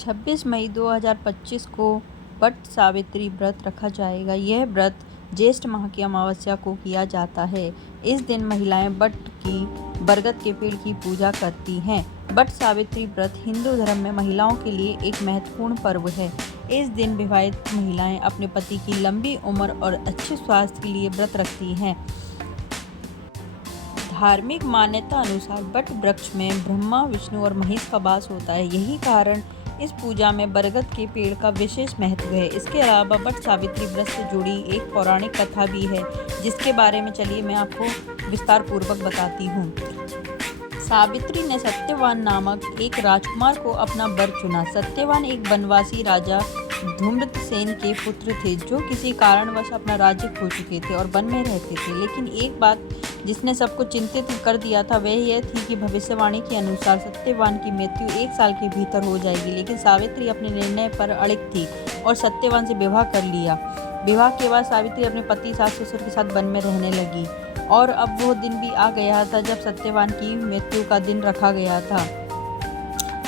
26 मई 2025 को वट सावित्री व्रत रखा जाएगा। यह व्रत ज्येष्ठ माह की अमावस्या को किया जाता है। इस दिन महिलाएं वट की बरगद के पेड़ की पूजा करती हैं। वट सावित्री व्रत हिंदू धर्म में महिलाओं के लिए एक महत्वपूर्ण पर्व है। इस दिन विवाहित महिलाएं अपने पति की लंबी उम्र और अच्छे स्वास्थ्य के लिए व्रत रखती हैं। धार्मिक मान्यता अनुसार वट वृक्ष में ब्रह्मा, विष्णु और महेश का वास होता है। यही कारण इस पूजा में बरगद के पेड़ का विशेष महत्व है। इसके अलावा वट सावित्री व्रत से जुड़ी एक पौराणिक कथा भी है, जिसके बारे में चलिए मैं आपको विस्तार पूर्वक बताती हूँ। सावित्री ने सत्यवान नामक एक राजकुमार को अपना वर चुना। सत्यवान एक वनवासी राजा धूम्रसेन के पुत्र थे, जो किसी कारणवश अपना राज्य खो चुके थे और वन में रहते थे। लेकिन एक बात जिसने सबको चिंतित कर दिया था वह यह थी कि भविष्यवाणी के अनुसार सत्यवान की मृत्यु 1 साल के भीतर हो जाएगी। लेकिन सावित्री अपने निर्णय पर अड़िग थी और सत्यवान से विवाह कर लिया। विवाह के बाद सावित्री अपने पति, सास ससुर के साथ वन में रहने लगी और अब वो दिन भी आ गया था जब सत्यवान की मृत्यु का दिन रखा गया था।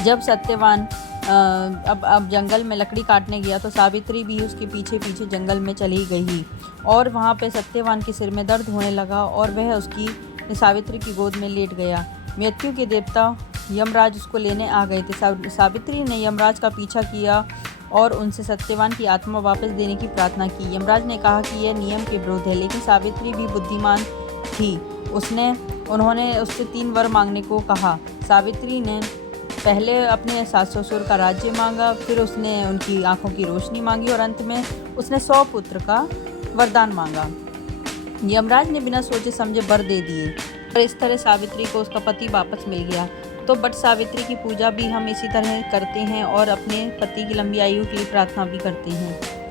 जब सत्यवान अब जंगल में लकड़ी काटने गया तो सावित्री भी उसके पीछे पीछे जंगल में चली गई और वहाँ पे सत्यवान के सिर में दर्द होने लगा और वह उसकी सावित्री की गोद में लेट गया। मृत्यु के देवता यमराज उसको लेने आ गए थे। सावित्री ने यमराज का पीछा किया और उनसे सत्यवान की आत्मा वापस देने की प्रार्थना की। यमराज ने कहा कि यह नियम के विरुद्ध है, लेकिन सावित्री भी बुद्धिमान थी। उन्होंने उससे 3 वर मांगने को कहा। सावित्री ने पहले अपने सास ससुर का राज्य मांगा, फिर उसने उनकी आंखों की रोशनी मांगी और अंत में उसने 100 पुत्र का वरदान मांगा। यमराज ने बिना सोचे समझे वर दे दिए और इस तरह सावित्री को उसका पति वापस मिल गया। तो वट सावित्री की पूजा भी हम इसी तरह करते हैं और अपने पति की लंबी आयु के लिए प्रार्थना भी करते हैं।